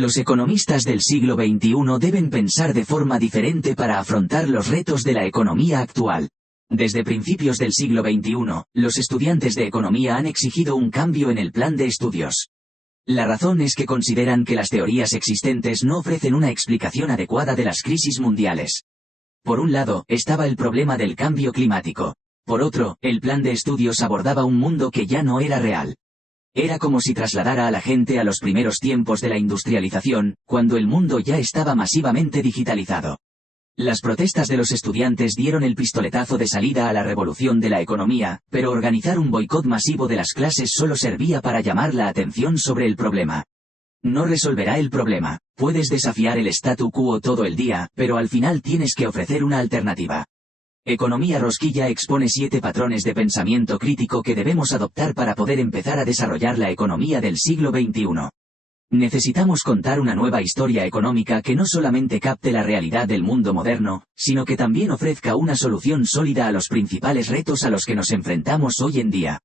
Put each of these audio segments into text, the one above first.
Los economistas del siglo XXI deben pensar de forma diferente para afrontar los retos de la economía actual. Desde principios del siglo XXI, los estudiantes de economía han exigido un cambio en el plan de estudios. La razón es que consideran que las teorías existentes no ofrecen una explicación adecuada de las crisis mundiales. Por un lado, estaba el problema del cambio climático. Por otro, el plan de estudios abordaba un mundo que ya no era real. Era como si trasladara a la gente a los primeros tiempos de la industrialización, cuando el mundo ya estaba masivamente digitalizado. Las protestas de los estudiantes dieron el pistoletazo de salida a la revolución de la economía, pero organizar un boicot masivo de las clases solo servía para llamar la atención sobre el problema. No resolverá el problema. Puedes desafiar el statu quo todo el día, pero al final tienes que ofrecer una alternativa. Economía Rosquilla expone 7 patrones de pensamiento crítico que debemos adoptar para poder empezar a desarrollar la economía del siglo XXI. Necesitamos contar una nueva historia económica que no solamente capte la realidad del mundo moderno, sino que también ofrezca una solución sólida a los principales retos a los que nos enfrentamos hoy en día.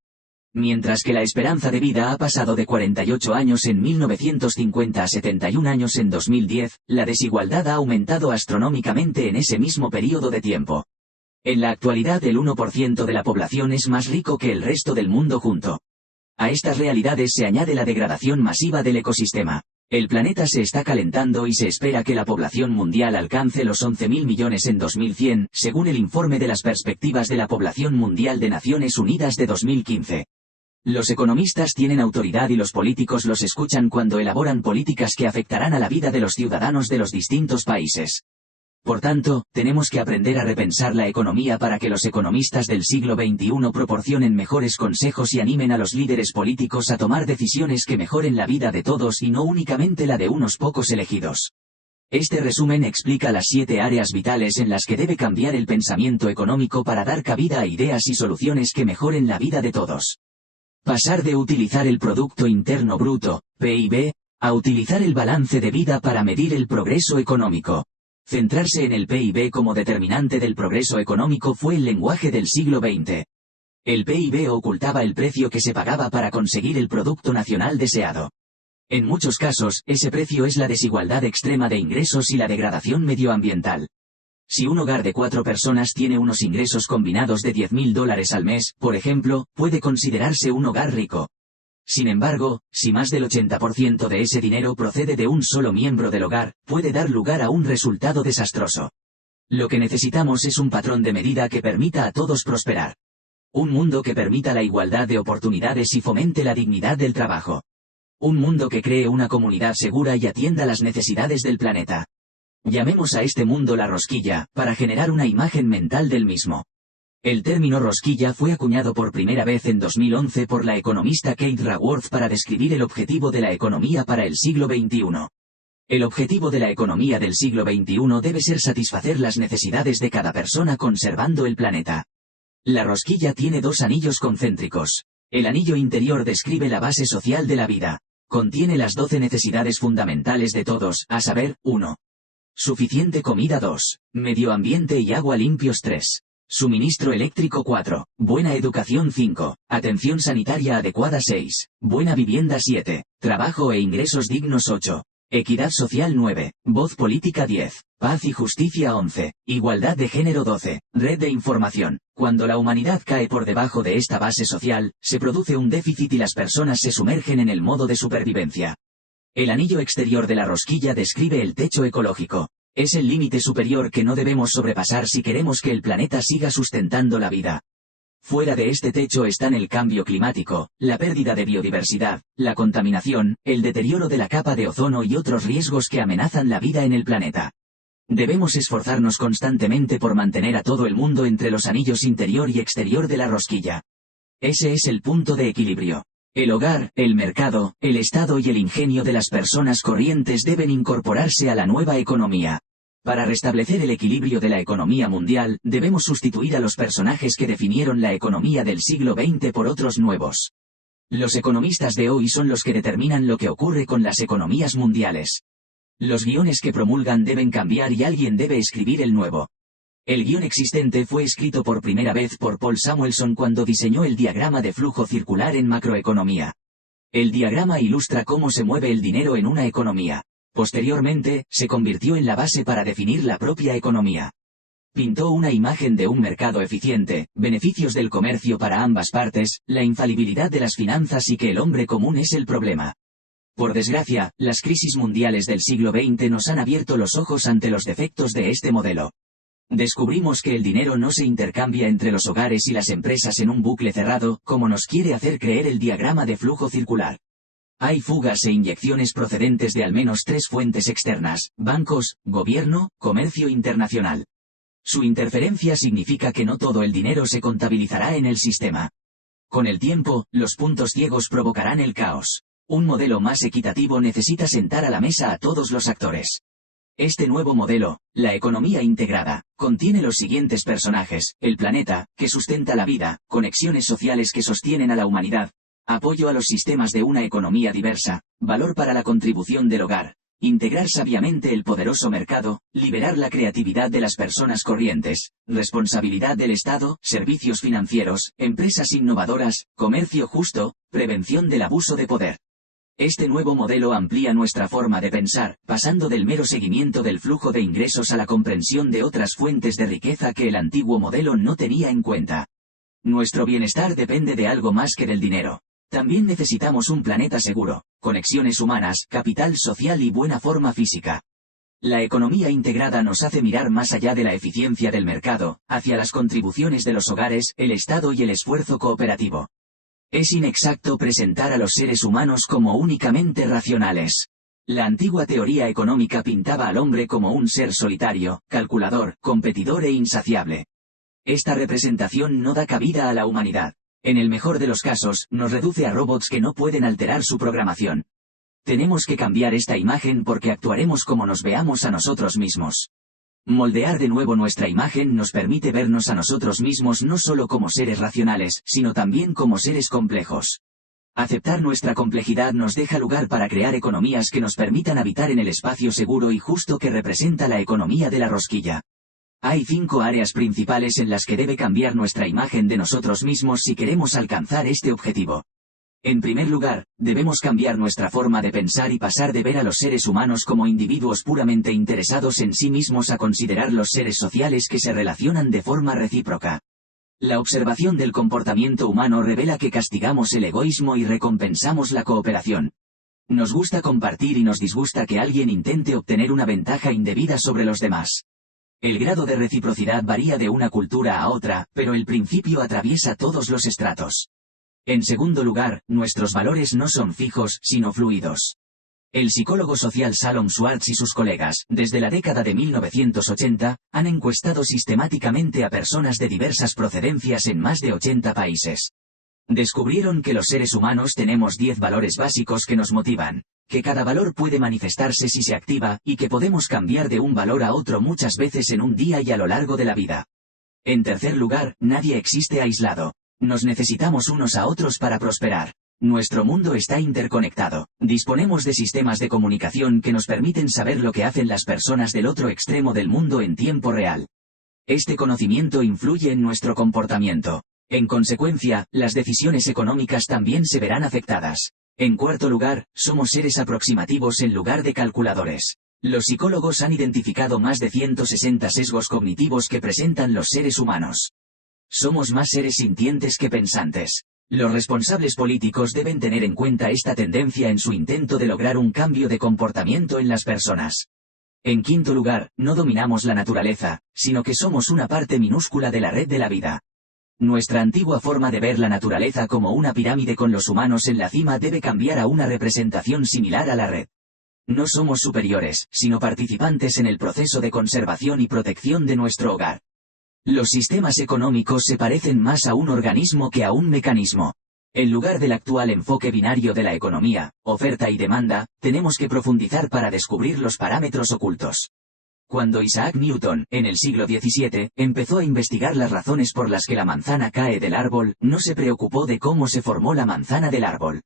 Mientras que la esperanza de vida ha pasado de 48 años en 1950 a 71 años en 2010, la desigualdad ha aumentado astronómicamente en ese mismo periodo de tiempo. En la actualidad el 1% de la población es más rico que el resto del mundo junto. A estas realidades se añade la degradación masiva del ecosistema. El planeta se está calentando y se espera que la población mundial alcance los 11.000 millones en 2100, según el informe de las perspectivas de la población mundial de Naciones Unidas de 2015. Los economistas tienen autoridad y los políticos los escuchan cuando elaboran políticas que afectarán a la vida de los ciudadanos de los distintos países. Por tanto, tenemos que aprender a repensar la economía para que los economistas del siglo XXI proporcionen mejores consejos y animen a los líderes políticos a tomar decisiones que mejoren la vida de todos y no únicamente la de unos pocos elegidos. Este resumen explica las 7 áreas vitales en las que debe cambiar el pensamiento económico para dar cabida a ideas y soluciones que mejoren la vida de todos. Pasar de utilizar el Producto Interno Bruto, PIB, a utilizar el balance de vida para medir el progreso económico. Centrarse en el PIB como determinante del progreso económico fue el lenguaje del siglo XX. El PIB ocultaba el precio que se pagaba para conseguir el producto nacional deseado. En muchos casos, ese precio es la desigualdad extrema de ingresos y la degradación medioambiental. Si un hogar de 4 personas tiene unos ingresos combinados de $10.000 al mes, por ejemplo, puede considerarse un hogar rico. Sin embargo, si más del 80% de ese dinero procede de un solo miembro del hogar, puede dar lugar a un resultado desastroso. Lo que necesitamos es un patrón de medida que permita a todos prosperar. Un mundo que permita la igualdad de oportunidades y fomente la dignidad del trabajo. Un mundo que cree una comunidad segura y atienda las necesidades del planeta. Llamemos a este mundo la rosquilla, para generar una imagen mental del mismo. El término rosquilla fue acuñado por primera vez en 2011 por la economista Kate Raworth para describir el objetivo de la economía para el siglo XXI. El objetivo de la economía del siglo XXI debe ser satisfacer las necesidades de cada persona conservando el planeta. La rosquilla tiene 2 anillos concéntricos. El anillo interior describe la base social de la vida. Contiene las 12 necesidades fundamentales de todos, a saber, 1. Suficiente comida 2. Medio ambiente y agua limpios 3. Suministro eléctrico 4. Buena educación 5. Atención sanitaria adecuada 6. Buena vivienda 7. Trabajo e ingresos dignos 8. Equidad social 9. Voz política 10. Paz y justicia 11. Igualdad de género 12. Red de información. Cuando la humanidad cae por debajo de esta base social, se produce un déficit y las personas se sumergen en el modo de supervivencia. El anillo exterior de la rosquilla describe el techo ecológico. Es el límite superior que no debemos sobrepasar si queremos que el planeta siga sustentando la vida. Fuera de este techo están el cambio climático, la pérdida de biodiversidad, la contaminación, el deterioro de la capa de ozono y otros riesgos que amenazan la vida en el planeta. Debemos esforzarnos constantemente por mantener a todo el mundo entre los anillos interior y exterior de la rosquilla. Ese es el punto de equilibrio. El hogar, el mercado, el Estado y el ingenio de las personas corrientes deben incorporarse a la nueva economía. Para restablecer el equilibrio de la economía mundial, debemos sustituir a los personajes que definieron la economía del siglo XX por otros nuevos. Los economistas de hoy son los que determinan lo que ocurre con las economías mundiales. Los guiones que promulgan deben cambiar y alguien debe escribir el nuevo. El guión existente fue escrito por primera vez por Paul Samuelson cuando diseñó el diagrama de flujo circular en macroeconomía. El diagrama ilustra cómo se mueve el dinero en una economía. Posteriormente, se convirtió en la base para definir la propia economía. Pintó una imagen de un mercado eficiente, beneficios del comercio para ambas partes, la infalibilidad de las finanzas y que el hombre común es el problema. Por desgracia, las crisis mundiales del siglo XX nos han abierto los ojos ante los defectos de este modelo. Descubrimos que el dinero no se intercambia entre los hogares y las empresas en un bucle cerrado, como nos quiere hacer creer el diagrama de flujo circular. Hay fugas e inyecciones procedentes de al menos 3 fuentes externas: bancos, gobierno, comercio internacional. Su interferencia significa que no todo el dinero se contabilizará en el sistema. Con el tiempo, los puntos ciegos provocarán el caos. Un modelo más equitativo necesita sentar a la mesa a todos los actores. Este nuevo modelo, la economía integrada, contiene los siguientes personajes: el planeta, que sustenta la vida, conexiones sociales que sostienen a la humanidad, apoyo a los sistemas de una economía diversa, valor para la contribución del hogar, integrar sabiamente el poderoso mercado, liberar la creatividad de las personas corrientes, responsabilidad del Estado, servicios financieros, empresas innovadoras, comercio justo, prevención del abuso de poder. Este nuevo modelo amplía nuestra forma de pensar, pasando del mero seguimiento del flujo de ingresos a la comprensión de otras fuentes de riqueza que el antiguo modelo no tenía en cuenta. Nuestro bienestar depende de algo más que del dinero. También necesitamos un planeta seguro, conexiones humanas, capital social y buena forma física. La economía integrada nos hace mirar más allá de la eficiencia del mercado, hacia las contribuciones de los hogares, el Estado y el esfuerzo cooperativo. Es inexacto presentar a los seres humanos como únicamente racionales. La antigua teoría económica pintaba al hombre como un ser solitario, calculador, competidor e insaciable. Esta representación no da cabida a la humanidad. En el mejor de los casos, nos reduce a robots que no pueden alterar su programación. Tenemos que cambiar esta imagen porque actuaremos como nos veamos a nosotros mismos. Moldear de nuevo nuestra imagen nos permite vernos a nosotros mismos no solo como seres racionales, sino también como seres complejos. Aceptar nuestra complejidad nos deja lugar para crear economías que nos permitan habitar en el espacio seguro y justo que representa la economía de la rosquilla. Hay 5 áreas principales en las que debe cambiar nuestra imagen de nosotros mismos si queremos alcanzar este objetivo. En primer lugar, debemos cambiar nuestra forma de pensar y pasar de ver a los seres humanos como individuos puramente interesados en sí mismos a considerarlos seres sociales que se relacionan de forma recíproca. La observación del comportamiento humano revela que castigamos el egoísmo y recompensamos la cooperación. Nos gusta compartir y nos disgusta que alguien intente obtener una ventaja indebida sobre los demás. El grado de reciprocidad varía de una cultura a otra, pero el principio atraviesa todos los estratos. En segundo lugar, nuestros valores no son fijos, sino fluidos. El psicólogo social Salom Schwartz y sus colegas, desde la década de 1980, han encuestado sistemáticamente a personas de diversas procedencias en más de 80 países. Descubrieron que los seres humanos tenemos 10 valores básicos que nos motivan, que cada valor puede manifestarse si se activa, y que podemos cambiar de un valor a otro muchas veces en un día y a lo largo de la vida. En tercer lugar, nadie existe aislado. Nos necesitamos unos a otros para prosperar. Nuestro mundo está interconectado. Disponemos de sistemas de comunicación que nos permiten saber lo que hacen las personas del otro extremo del mundo en tiempo real. Este conocimiento influye en nuestro comportamiento. En consecuencia, las decisiones económicas también se verán afectadas. En cuarto lugar, somos seres aproximativos en lugar de calculadores. Los psicólogos han identificado más de 160 sesgos cognitivos que presentan los seres humanos. Somos más seres sintientes que pensantes. Los responsables políticos deben tener en cuenta esta tendencia en su intento de lograr un cambio de comportamiento en las personas. En quinto lugar, no dominamos la naturaleza, sino que somos una parte minúscula de la red de la vida. Nuestra antigua forma de ver la naturaleza como una pirámide con los humanos en la cima debe cambiar a una representación similar a la red. No somos superiores, sino participantes en el proceso de conservación y protección de nuestro hogar. Los sistemas económicos se parecen más a un organismo que a un mecanismo. En lugar del actual enfoque binario de la economía, oferta y demanda, tenemos que profundizar para descubrir los parámetros ocultos. Cuando Isaac Newton, en el siglo XVII, empezó a investigar las razones por las que la manzana cae del árbol, no se preocupó de cómo se formó la manzana del árbol.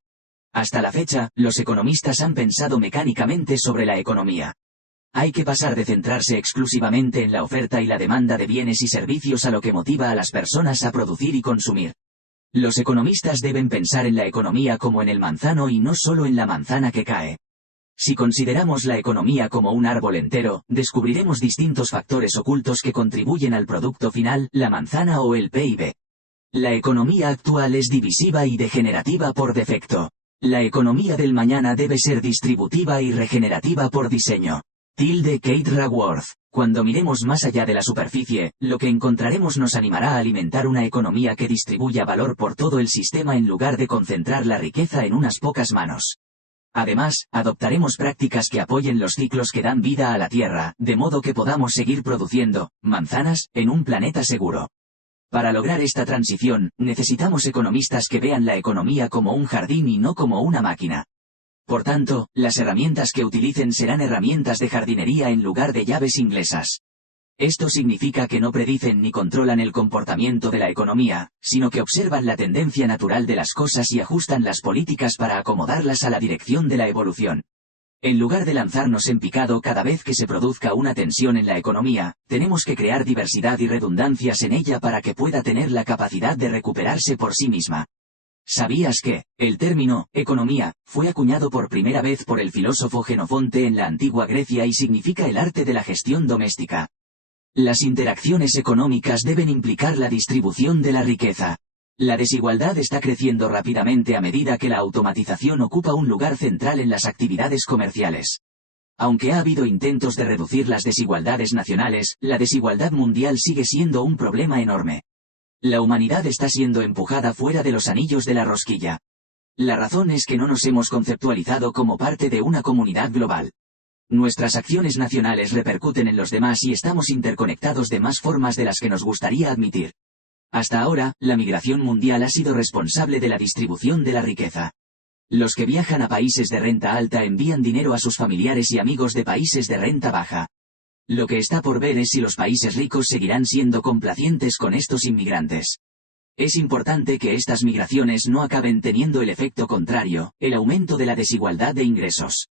Hasta la fecha, los economistas han pensado mecánicamente sobre la economía. Hay que pasar de centrarse exclusivamente en la oferta y la demanda de bienes y servicios a lo que motiva a las personas a producir y consumir. Los economistas deben pensar en la economía como en el manzano y no solo en la manzana que cae. Si consideramos la economía como un árbol entero, descubriremos distintos factores ocultos que contribuyen al producto final, la manzana o el PIB. La economía actual es divisiva y degenerativa por defecto. La economía del mañana debe ser distributiva y regenerativa por diseño. Kate Raworth. Cuando miremos más allá de la superficie, lo que encontraremos nos animará a alimentar una economía que distribuya valor por todo el sistema en lugar de concentrar la riqueza en unas pocas manos. Además, adoptaremos prácticas que apoyen los ciclos que dan vida a la Tierra, de modo que podamos seguir produciendo manzanas en un planeta seguro. Para lograr esta transición, necesitamos economistas que vean la economía como un jardín y no como una máquina. Por tanto, las herramientas que utilicen serán herramientas de jardinería en lugar de llaves inglesas. Esto significa que no predicen ni controlan el comportamiento de la economía, sino que observan la tendencia natural de las cosas y ajustan las políticas para acomodarlas a la dirección de la evolución. En lugar de lanzarnos en picado cada vez que se produzca una tensión en la economía, tenemos que crear diversidad y redundancias en ella para que pueda tener la capacidad de recuperarse por sí misma. ¿Sabías que el término economía fue acuñado por primera vez por el filósofo Jenofonte en la antigua Grecia y significa el arte de la gestión doméstica? Las interacciones económicas deben implicar la distribución de la riqueza. La desigualdad está creciendo rápidamente a medida que la automatización ocupa un lugar central en las actividades comerciales. Aunque ha habido intentos de reducir las desigualdades nacionales, la desigualdad mundial sigue siendo un problema enorme. La humanidad está siendo empujada fuera de los anillos de la rosquilla. La razón es que no nos hemos conceptualizado como parte de una comunidad global. Nuestras acciones nacionales repercuten en los demás y estamos interconectados de más formas de las que nos gustaría admitir. Hasta ahora, la migración mundial ha sido responsable de la distribución de la riqueza. Los que viajan a países de renta alta envían dinero a sus familiares y amigos de países de renta baja. Lo que está por ver es si los países ricos seguirán siendo complacientes con estos inmigrantes. Es importante que estas migraciones no acaben teniendo el efecto contrario, el aumento de la desigualdad de ingresos.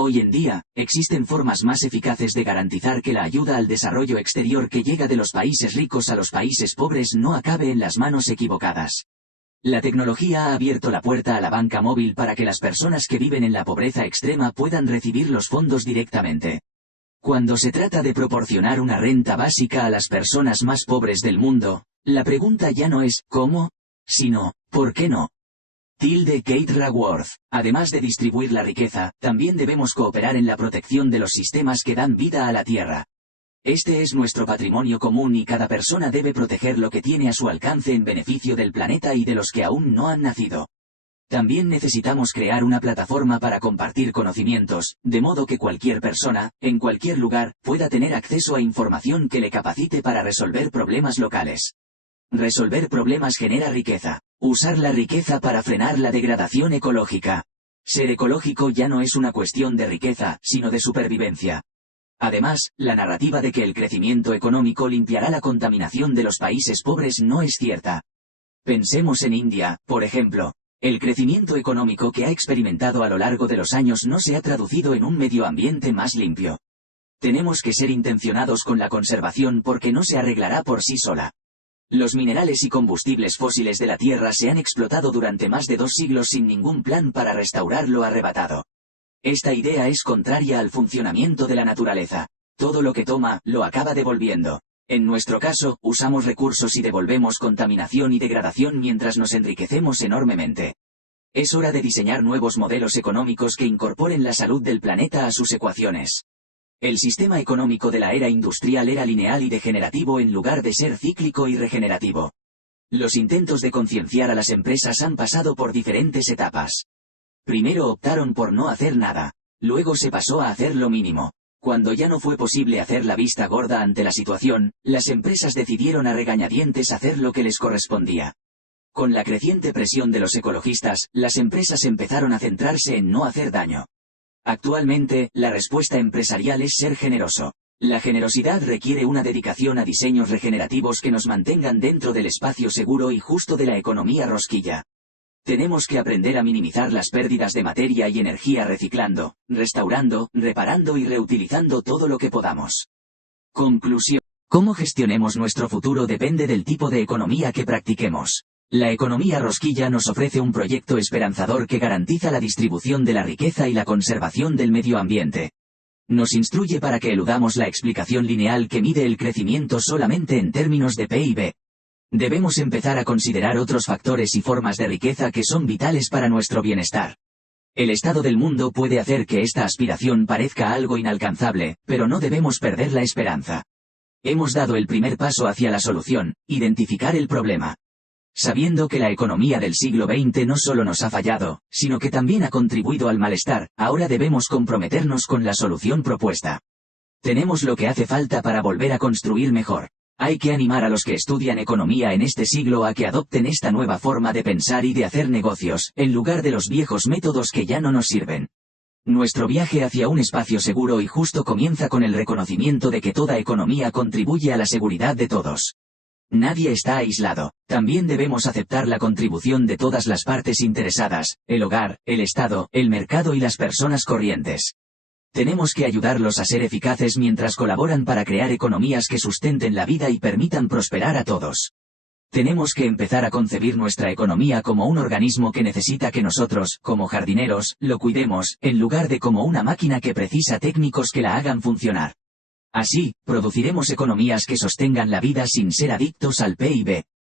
Hoy en día, existen formas más eficaces de garantizar que la ayuda al desarrollo exterior que llega de los países ricos a los países pobres no acabe en las manos equivocadas. La tecnología ha abierto la puerta a la banca móvil para que las personas que viven en la pobreza extrema puedan recibir los fondos directamente. Cuando se trata de proporcionar una renta básica a las personas más pobres del mundo, la pregunta ya no es ¿cómo?, sino ¿por qué no? Kate Raworth. Además de distribuir la riqueza, también debemos cooperar en la protección de los sistemas que dan vida a la Tierra. Este es nuestro patrimonio común y cada persona debe proteger lo que tiene a su alcance en beneficio del planeta y de los que aún no han nacido. También necesitamos crear una plataforma para compartir conocimientos, de modo que cualquier persona, en cualquier lugar, pueda tener acceso a información que le capacite para resolver problemas locales. Resolver problemas genera riqueza. Usar la riqueza para frenar la degradación ecológica. Ser ecológico ya no es una cuestión de riqueza, sino de supervivencia. Además, la narrativa de que el crecimiento económico limpiará la contaminación de los países pobres no es cierta. Pensemos en India, por ejemplo. El crecimiento económico que ha experimentado a lo largo de los años no se ha traducido en un medio ambiente más limpio. Tenemos que ser intencionados con la conservación porque no se arreglará por sí sola. Los minerales y combustibles fósiles de la Tierra se han explotado durante más de 2 siglos sin ningún plan para restaurar lo arrebatado. Esta idea es contraria al funcionamiento de la naturaleza. Todo lo que toma, lo acaba devolviendo. En nuestro caso, usamos recursos y devolvemos contaminación y degradación mientras nos enriquecemos enormemente. Es hora de diseñar nuevos modelos económicos que incorporen la salud del planeta a sus ecuaciones. El sistema económico de la era industrial era lineal y degenerativo en lugar de ser cíclico y regenerativo. Los intentos de concienciar a las empresas han pasado por diferentes etapas. Primero optaron por no hacer nada. Luego se pasó a hacer lo mínimo. Cuando ya no fue posible hacer la vista gorda ante la situación, las empresas decidieron a regañadientes hacer lo que les correspondía. Con la creciente presión de los ecologistas, las empresas empezaron a centrarse en no hacer daño. Actualmente, la respuesta empresarial es ser generoso. La generosidad requiere una dedicación a diseños regenerativos que nos mantengan dentro del espacio seguro y justo de la economía rosquilla. Tenemos que aprender a minimizar las pérdidas de materia y energía reciclando, restaurando, reparando y reutilizando todo lo que podamos. Conclusión. Cómo gestionemos nuestro futuro depende del tipo de economía que practiquemos. La economía rosquilla nos ofrece un proyecto esperanzador que garantiza la distribución de la riqueza y la conservación del medio ambiente. Nos instruye para que eludamos la explicación lineal que mide el crecimiento solamente en términos de PIB. Debemos empezar a considerar otros factores y formas de riqueza que son vitales para nuestro bienestar. El estado del mundo puede hacer que esta aspiración parezca algo inalcanzable, pero no debemos perder la esperanza. Hemos dado el primer paso hacia la solución, identificar el problema. Sabiendo que la economía del siglo XX no solo nos ha fallado, sino que también ha contribuido al malestar, ahora debemos comprometernos con la solución propuesta. Tenemos lo que hace falta para volver a construir mejor. Hay que animar a los que estudian economía en este siglo a que adopten esta nueva forma de pensar y de hacer negocios, en lugar de los viejos métodos que ya no nos sirven. Nuestro viaje hacia un espacio seguro y justo comienza con el reconocimiento de que toda economía contribuye a la seguridad de todos. Nadie está aislado. También debemos aceptar la contribución de todas las partes interesadas, el hogar, el Estado, el mercado y las personas corrientes. Tenemos que ayudarlos a ser eficaces mientras colaboran para crear economías que sustenten la vida y permitan prosperar a todos. Tenemos que empezar a concebir nuestra economía como un organismo que necesita que nosotros, como jardineros, lo cuidemos, en lugar de como una máquina que precisa técnicos que la hagan funcionar. Así, produciremos economías que sostengan la vida sin ser adictos al PIB.